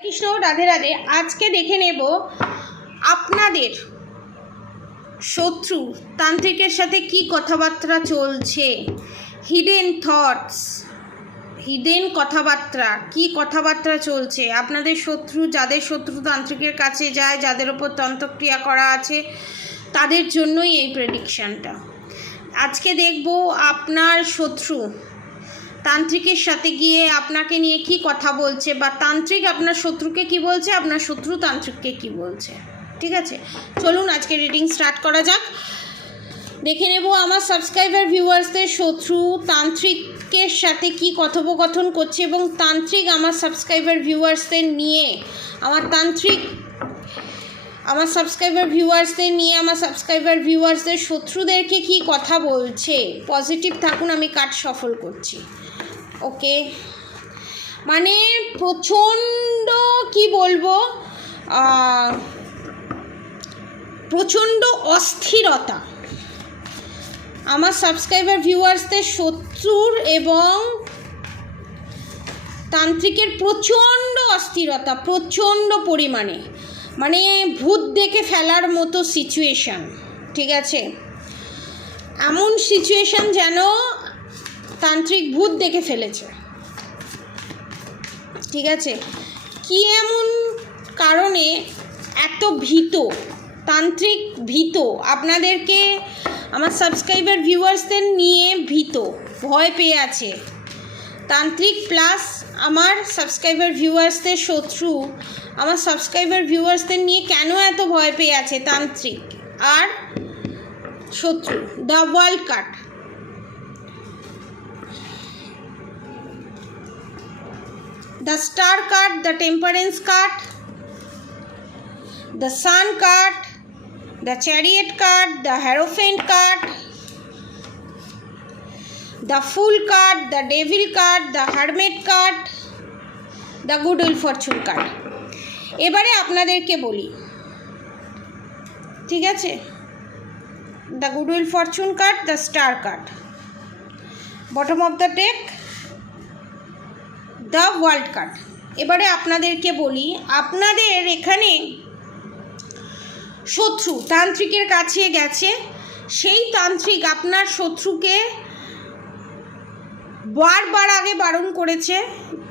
কৃষ্ণ রাধে রাধে। আজকে দেখে নেব আপনাদের শত্রু তান্ত্রিকের সাথে কি কথাবার্তা চলছে, হিডেন থটস, হিডেন কথাবার্তা, কি কথাবার্তা চলছে আপনাদের শত্রু, যাদের শত্রু তান্ত্রিকের কাছে যায়, যাদের ওপর তন্ত্রক্রিয়া করা আছে, তাদের জন্যই এই প্রেডিকশানটা। আজকে দেখব আপনার শত্রু তান্ত্রিকের সাথে গিয়ে আপনাকে নিয়ে কি কথা বলছে, বা তান্ত্রিক আপনার শত্রুকে কি বলছে, আপনার শত্রু তান্ত্রিককে কি বলছে। ঠিক আছে, চলুন আজকে রিডিং স্টার্ট করা যাক। দেখে নেব আমার সাবস্ক্রাইবার ভিউয়ার্সদের শত্রু তান্ত্রিকের সাথে কি কথোপকথন করছে, এবং তান্ত্রিক আমার সাবস্ক্রাইবার ভিউয়ার্সদের নিয়ে, আমার সাবস্ক্রাইবার ভিউয়ার্সদের শত্রুদেরকে কি কথা বলছে। পজিটিভ থাকুন, আমি কার্ড সফল করছি। ওকে, মানে প্রচণ্ড কি বলবো, প্রচণ্ড অস্থিরতা আমার সাবস্ক্রাইবার ভিউয়ার্সদের শত্রুর এবং তান্ত্রিকের, প্রচণ্ড অস্থিরতা, প্রচণ্ড পরিমাণে, মানে ভূত দেখে ফেলার মতো সিচুয়েশান। ঠিক আছে, এমন সিচুয়েশান যেন তান্ত্রিক ভূত দেখে ফেলেছে। ঠিক আছে, কি এমন কারণে এত ভীত তান্ত্রিক, ভীত আপনাদেরকে, আমার সাবস্ক্রাইবার ভিউয়ার্সদের নিয়ে ভীত, ভয় পেয়ে আছে তান্ত্রিক, প্লাস আমার সাবস্ক্রাইবার ভিউয়ার্সদের শত্রু আমার সাবস্ক্রাইবার ভিউয়ার্সদের নিয়ে কেন এত ভয় পেয়ে আছে তান্ত্রিক আর শত্রু। The world card, the star card, the temperance card, the sun card, the chariot card, the hierophant card, the fool card, the devil card, the hermit card, the good will fortune card। এবারে আপনাদেরকে বলি, ঠিক আছে, the good will fortune card, the star card, bottom of the deck the world card. এবারে আপনাদেরকে বলি, আপনাদের এখানে শত্রু তান্ত্রিকের কাছে গেছে, সেই তান্ত্রিক আপনার শত্রুকে বারবার আগে বারণ করেছে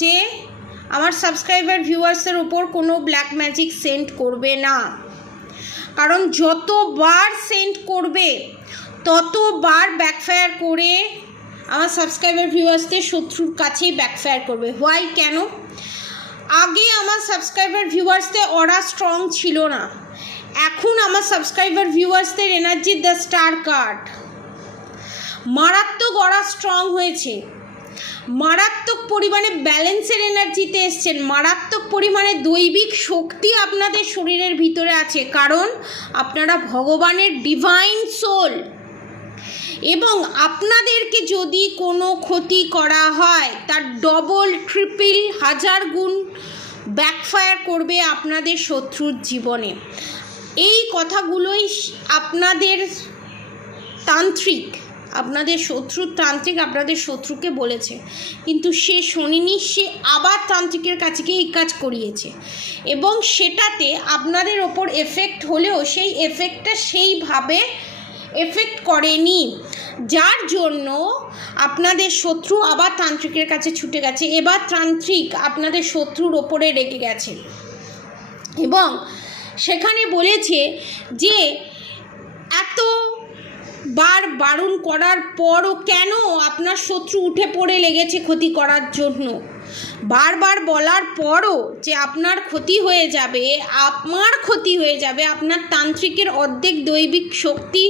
যে আমার সাবস্ক্রাইবার ভিউয়ার্সের উপর কোনো ব্ল্যাক ম্যাজিক সেন্ড করবে না, কারণ যতবার সেন্ড করবে ততবার ব্যাকফায়ার করে আমার সাবস্ক্রাইবার ভিউয়ার্সদের শত্রুর কাছেই ব্যাকফায়ার করবে। হোয়াই, কেন? আগে আমার সাবস্ক্রাইবার ভিউয়ার্সদের অরা স্ট্রং ছিল না, এখন আমার সাবস্ক্রাইবার ভিউয়ার্সদের এনার্জি, দ্য স্টার কার্ড, মারাত্মক অরা স্ট্রং হয়েছে, মারাত্মক পরিমাণে ব্যালেন্সের এনার্জিতে এসছেন, মারাত্মক পরিমাণে দৈবিক শক্তি আপনাদের শরীরের ভিতরে আছে, কারণ আপনারা ভগবানের ডিভাইন সোল, এবং আপনাদেরকে যদি কোনো ক্ষতি করা হয় তার ডবল, ট্রিপল, 1000 গুণ ব্যাকফায়ার করবে আপনাদের শত্রুর জীবনে। এই কথাগুলোই আপনাদের তান্ত্রিক, আপনাদের শত্রুর তান্ত্রিক আপনাদের শত্রুকে বলেছে, কিন্তু সে শোনেনি, সে আবার তান্ত্রিকের কাছে গিয়ে এই কাজ করিয়েছে, এবং সেটাতে আপনাদের ওপর এফেক্ট হলেও সেই এফেক্টটা সেইভাবে এফেক্ট করেনি, যার জন্য আপনাদের শত্রু আবার তান্ত্রিকের কাছে ছুটে গেছে। এবার তান্ত্রিক আপনাদের শত্রুর ওপরে রেগে গেছে, এবং সেখানে বলেছে যে এত বার বারণ করার পরও কেন আপনার শত্রু উঠে পড়ে লেগেছে ক্ষতি করার জন্য। বারবার বলার পরও যে আপনার ক্ষতি হয়ে যাবে, আমার ক্ষতি হয়ে যাবে, আপনার তান্ত্রিকের অর্ধেক দৈবিক শক্তি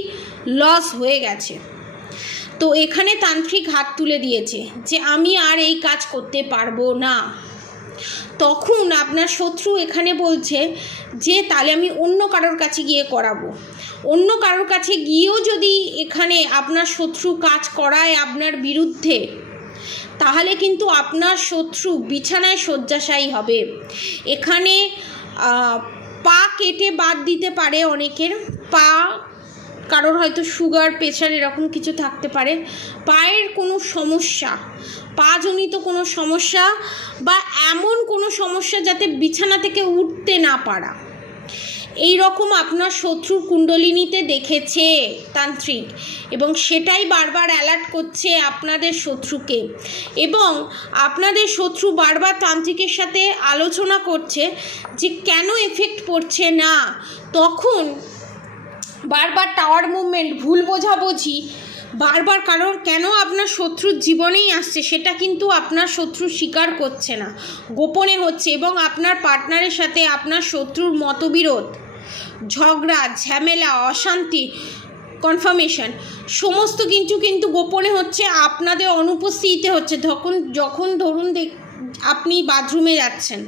লস হয়ে গেছে। তো এখানে তান্ত্রিক হাত তুলে দিয়েছে যে আমি আর এই কাজ করতে পারবো না। তখন আপনার শত্রু এখানে বলছে যে তাহলে আমি অন্য কারোর কাছে গিয়ে করাবো। অন্য কারোর কাছে গিয়েও যদি এখানে আপনার শত্রু কাজ করায় আপনার বিরুদ্ধে, তাহলে কিন্তু আপনার শত্রু বিছানায় শয্যাশায়ী হবে। এখানে পা কেটে বাদ দিতে পারে, অনেকের পা কারোর হয়তো সুগার, প্রেশার এরকম কিছু থাকতে পারে। পায়ের কোনো সমস্যা, পাজনিত কোনো সমস্যা বা এমন কোনো সমস্যা যাতে বিছানা থেকে উঠতে না পারা, এই রকম আপনার শত্রু কুণ্ডলিনীতে দেখেছে তান্ত্রিক, এবং সেটাই বারবার অ্যালার্ট করছে আপনাদের শত্রুকে। এবং আপনাদের শত্রু বারবার তান্ত্রিকের সাথে আলোচনা করছে যে কেন এফেক্ট পড়ছে না। তখন বারবার টাওয়ার মুভমেন্ট, ভুল বোঝাবুঝি বারবার কারণ কেন আপনার শত্রুর জীবনেই আসছে সেটা কিন্তু আপনার শত্রু স্বীকার করছে না, গোপনে হচ্ছে। এবং আপনার পার্টনারের সাথে আপনার শত্রুর মতবিরোধ, ঝগড়া, ঝামেলা, অশান্তি, কনফার্মেশন সমস্ত কিন্তু গোপনে হচ্ছে, আপনাদের অনুপস্থিতিতে হচ্ছে। যখন ধরুন আপনি বাথরুমে যাচ্ছেন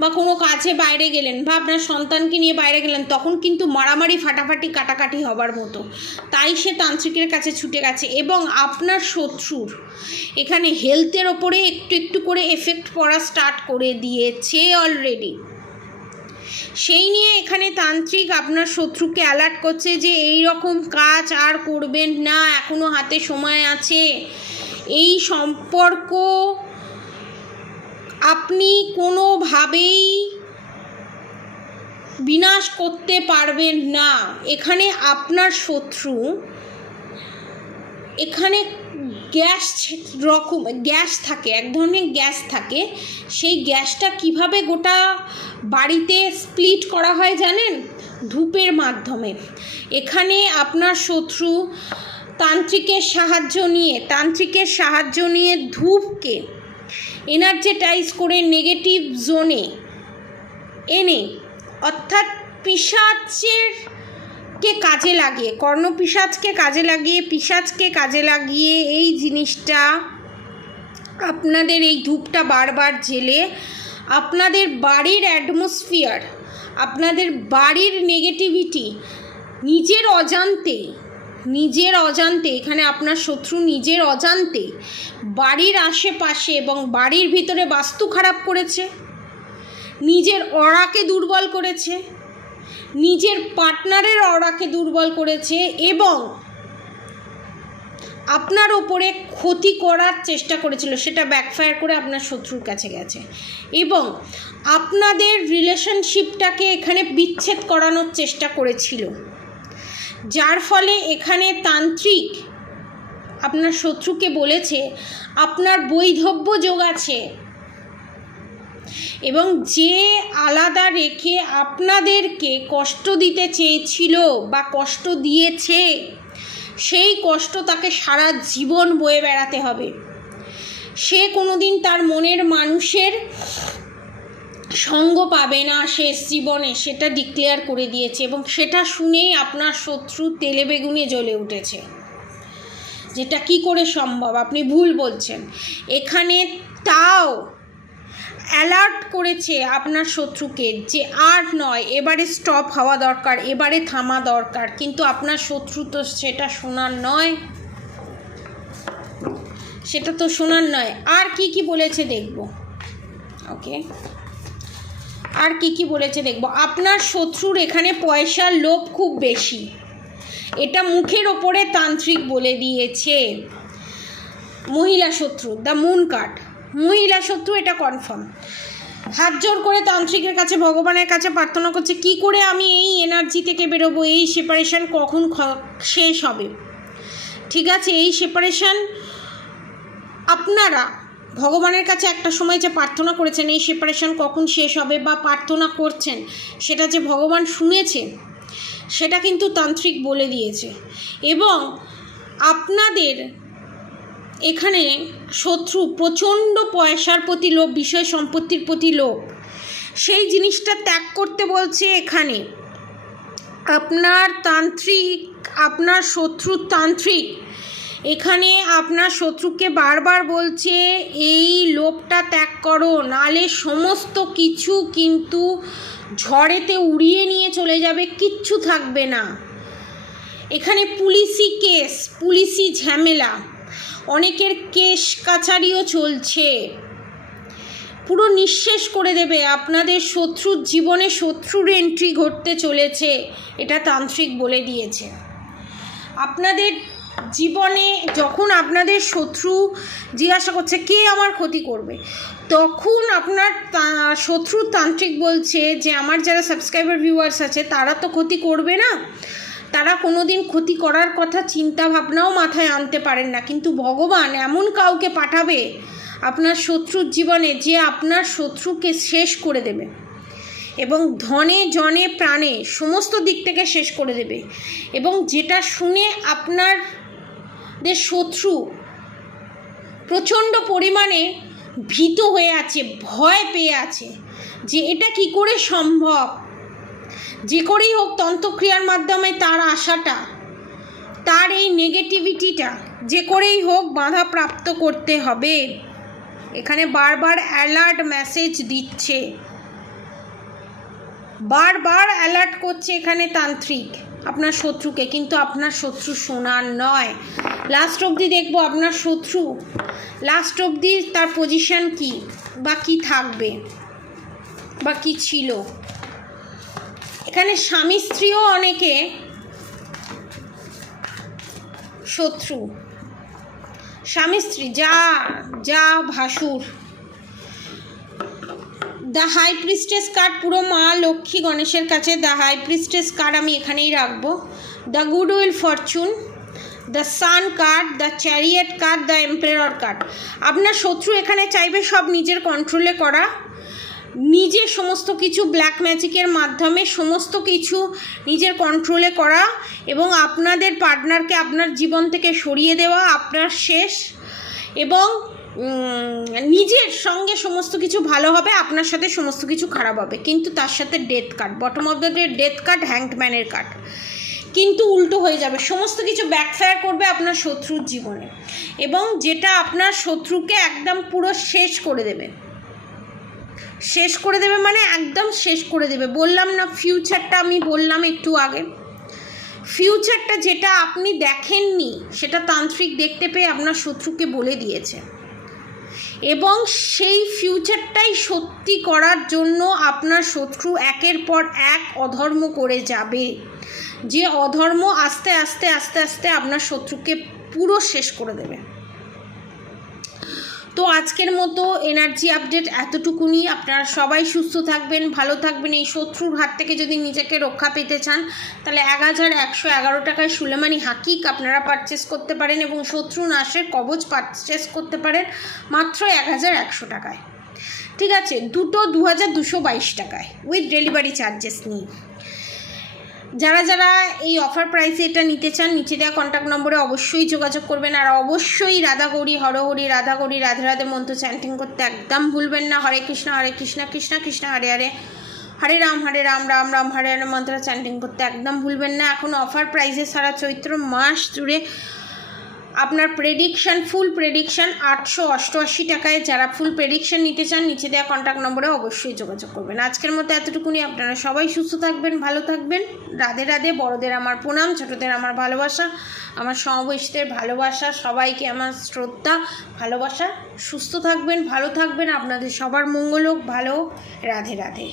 বা কোনো কাজে বাইরে গেলেন বা আপনার সন্তানকে নিয়ে বাইরে গেলেন, তখন কিন্তু মারামারি, ফাটাফাটি, কাটাকাটি হবার মতো। তাই সে তান্ত্রিকের কাছে ছুটে গেছে। এবং আপনার শত্রুর এখানে হেলথের ওপরে একটু একটু করে এফেক্ট পড়া স্টার্ট করে দিয়েছে অলরেডি। সেই নিয়ে এখানে তান্ত্রিক আপনার শত্রুকে অ্যালার্ট করছে যে এই রকম কাজ আর করবেন না, এখনও হাতে সময় আছে। এই সম্পর্ক আপনি কোনোভাবেই বিনাশ করতে পারবেন না। এখানে আপনার শত্রু এখানে গ্যাস থাকে, এক ধরনের গ্যাস থাকে। সেই গ্যাসটা কিভাবে গোটা বাড়িতে স্প্লিট করা হয় জানেন? ধূপের মাধ্যমে। এখানে আপনার শত্রু তান্ত্রিকের সাহায্য নিয়ে ধূপকে এনার্জেটাইজ করে নেগেটিভ জোনে এনে, অর্থাৎ পিশাচকে কাজে লাগিয়ে, কর্ণপিশাচকে কাজে লাগিয়ে এই জিনিসটা আপনাদের এই ধূপটা বারবার জেলে আপনাদের বাড়ির অ্যাটমসফিয়ার, আপনাদের বাড়ির নেগেটিভিটি নিজের অজান্তে এখানে আপনার শত্রু নিজের অজান্তে বাড়ির আশেপাশে এবং বাড়ির ভিতরে বাস্তু খারাপ করেছে, নিজের অরাকে দুর্বল করেছে, নিজের পার্টনারের অরাকে দুর্বল করেছে এবং আপনার ওপরে ক্ষতি করার চেষ্টা করেছিল। সেটা ব্যাকফায়ার করে আপনার শত্রুর কাছে গেছে এবং আপনাদের রিলেশনশিপটাকে এখানে বিচ্ছেদ করানোর চেষ্টা করেছিল। যার ফলে এখানে তান্ত্রিক আপনার শত্রুকে বলেছে আপনার বৈধব্য যোগ আছে, এবং যে আলাদা রেখে আপনাদেরকে কষ্ট দিতে চেয়েছিল বা কষ্ট দিয়েছে, সেই কষ্ট তাকে সারা জীবন বয়ে বেড়াতে হবে। সে কোনোদিন তার মনের মানুষের সঙ্গ পাবে না শেষ জীবনে, সেটা ডিক্লেয়ার করে দিয়েছে। এবং সেটা শুনেই আপনার শত্রু তেলে বেগুনে জ্বলে উঠেছে, যেটা কি করে সম্ভব, আপনি ভুল বলছেন। এখানে তাও অ্যালার্ট করেছে আপনার শত্রুকে যে আর নয়, এবারে স্টপ হওয়া দরকার, এবারে থামা দরকার। কিন্তু আপনার শত্রু তো সেটা শোনার নয়, আর কি বলেছে দেখব। ওকে, আর কি বলেছে দেখব। আপনার শত্রুর এখানে পয়সার লোভ খুব বেশি, এটা মুখের ওপরে তান্ত্রিক বলে দিয়েছে। মহিলা শত্রু, দ্য মুন কার্ড, মহিলা শত্রু, এটা কনফার্ম। হাত জোর করে তান্ত্রিকের কাছে, ভগবানের কাছে প্রার্থনা করছে কি করে আমি এই এনার্জি থেকে বেরোবো, এই সেপারেশন কখন শেষ হবে। ঠিক আছে, এই সেপারেশন আপনারা ভগবানের কাছে একটা সময় যে প্রার্থনা করেছেন এই সেপারেশন কখন শেষ হবে বা প্রার্থনা করছেন, সেটা যে ভগবান শুনেছে সেটা কিন্তু তান্ত্রিক বলে দিয়েছে। এবং আপনাদের এখানে শত্রু প্রচণ্ড পয়সার প্রতি লোভ, বিষয় সম্পত্তির প্রতি লোভ, সেই জিনিসটা ত্যাগ করতে বলছে। এখানে আপনার শত্রু তান্ত্রিক এখানে আপনার শত্রুকে বারবার বলছে এই লোভটা ত্যাগ করো, নালে সমস্ত কিছু কিন্তু ঝড়েতে উড়িয়ে নিয়ে চলে যাবে, কিচ্ছু থাকবে না। এখানে পুলিশি কেস, পুলিশি ঝামেলা, অনেকের কেস কাছারিও চলছে, পুরো নিঃশেষ করে দেবে আপনাদের শত্রুর জীবনে। শত্রুর এন্ট্রি ঘটতে চলেছে, এটা তান্ত্রিক বলে দিয়েছে। আপনাদের জীবনে যখন আপনাদের শত্রু জিজ্ঞাসা করছে কে আমার ক্ষতি করবে, তখন আপনার শত্রু তান্ত্রিক বলছে যে আমার যারা সাবস্ক্রাইবার ভিউয়ার্স আছে তারা তো ক্ষতি করবে না, তারা কোনো দিন ক্ষতি করার কথা চিন্তা ভাবনাও মাথায় আনতে পারেন না, কিন্তু ভগবান এমন কাউকে পাঠাবে আপনার শত্রুর জীবনে যে আপনার শত্রুকে শেষ করে দেবে এবং ধনে জনে প্রাণে সমস্ত দিক থেকে শেষ করে দেবে। এবং যেটা শুনে আপনাদের শত্রু প্রচণ্ড পরিমাণে ভীত হয়ে আছে, ভয় পেয়ে আছে যে এটা কি করে সম্ভব, যে করেই হোক তন্ত্রক্রিয়ার মাধ্যমে তার আশাটা, তার এই নেগেটিভিটিটা যে করেই হোক বাধা প্রাপ্ত করতে হবে। এখানে বারবার অ্যালার্ট মেসেজ দিচ্ছে, বারবার অ্যালার্ট করছে এখানে তান্ত্রিক আপনার শত্রুকে, কিন্তু আপনার শত্রু শোনার নয়। লাস্ট অবধি দেখবো আপনার শত্রু লাস্ট অবধি তার পজিশন কি বা কী থাকবে বা কী ছিল। এখানে স্বামী স্ত্রীও অনেকে শত্রু, স্বামী স্ত্রী, যা ভাসুর। দ্য হাই প্রিস্টেস কার্ড পুরো মা লক্ষ্মী গণেশের কাছে দ্য হাই প্রিস্টেস কার্ড আমি এখানেই রাখবো। The good will Fortune, the sun card, the chariot card, the emperor card. আপনার শত্রু এখানে চাইবে সব নিজের কন্ট্রোলে করা, নিজে সমস্ত কিছু ব্ল্যাক ম্যাজিকের মাধ্যমে সমস্ত কিছু নিজের কন্ট্রোলে করা এবং আপনাদের পার্টনারকে আপনার জীবন থেকে সরিয়ে দেওয়া, আপনার শেষ, এবং নিজের সঙ্গে সমস্ত কিছু ভালো হবে, আপনার সাথে সমস্ত কিছু খারাপ হবে, কিন্তু তার সাথে death card, bottom of the death card, হ্যাংডম্যানের কার্ড, কিন্তু উল্টো হয়ে যাবে, সমস্ত কিছু ব্যাকফায়ার করবে আপনার শত্রুর জীবনে এবং যেটা আপনার শত্রুকে একদম পুরো শেষ করে দেবে। শেষ করে দেবে মানে একদম শেষ করে দেবে। বললাম না ফিউচারটা, আমি বললাম একটু আগে, ফিউচারটা যেটা আপনি দেখেননি সেটা তান্ত্রিক দেখতে পেয়ে আপনার শত্রুকে বলে দিয়েছে এবং সেই ফিউচারটাই সত্যি করার জন্য আপনার শত্রু একের পর এক অধর্ম করে যাবে, যে অধর্ম আস্তে আস্তে আস্তে আস্তে আপনার শত্রুকে পুরো শেষ করে দেবে। তো আজকের মতো এনার্জি আপডেট এতটুকুনি। আপনারা সবাই সুস্থ থাকবেন, ভালো থাকবেন। এই শত্রুর হাত থেকে যদি নিজেকে রক্ষা পেতে চান তাহলে 1111 টাকায় সুলেমানি হাকিক আপনারা পারচেস করতে পারেন এবং শত্রু নাশের কবচ পারচেস করতে পারেন মাত্র 1100 টাকায়। ঠিক আছে, দুটো 2222 টাকায় উইথ ডেলিভারি চার্জেস নিয়ে। যারা যারা এই অফার প্রাইসে এটা নিতে চান নিচে দেওয়া কন্ট্যাক্ট নম্বরে অবশ্যই যোগাযোগ করবেন। আর অবশ্যই রাধা গৌরী হরহরি রাধা গৌরী রাধে রাধে মন্ত্র চ্যান্টিং করতে একদম ভুলবেন না। হরে কৃষ্ণ কৃষ্ণ কৃষ্ণ হরে হরে, হরে রাম রাম রাম হরে হরে মন্ত্র চ্যান্টিং করতে একদম ভুলবেন না। এখন অফার প্রাইসে সারা চৈত্র মাস জুড়ে আপনার প্রেডিকশান, ফুল প্রেডিকশান 888 টাকায়। যারা ফুল প্রেডিকশান নিতে চান নিচে দেওয়া কন্ট্যাক্ট নম্বরে অবশ্যই যোগাযোগ করবেন। আজকের মতো এতটুকুনি। আপনারা সবাই সুস্থ থাকবেন, ভালো থাকবেন। রাধে রাধে। বড়দের আমার প্রণাম, ছোটদের আমার ভালোবাসা, আমার সমবয়সীদের ভালোবাসা, সবাইকে আমার শ্রদ্ধা ভালোবাসা। সুস্থ থাকবেন, ভালো থাকবেন, আপনাদের সবার মঙ্গল হোক, ভালো হোক। রাধে রাধে।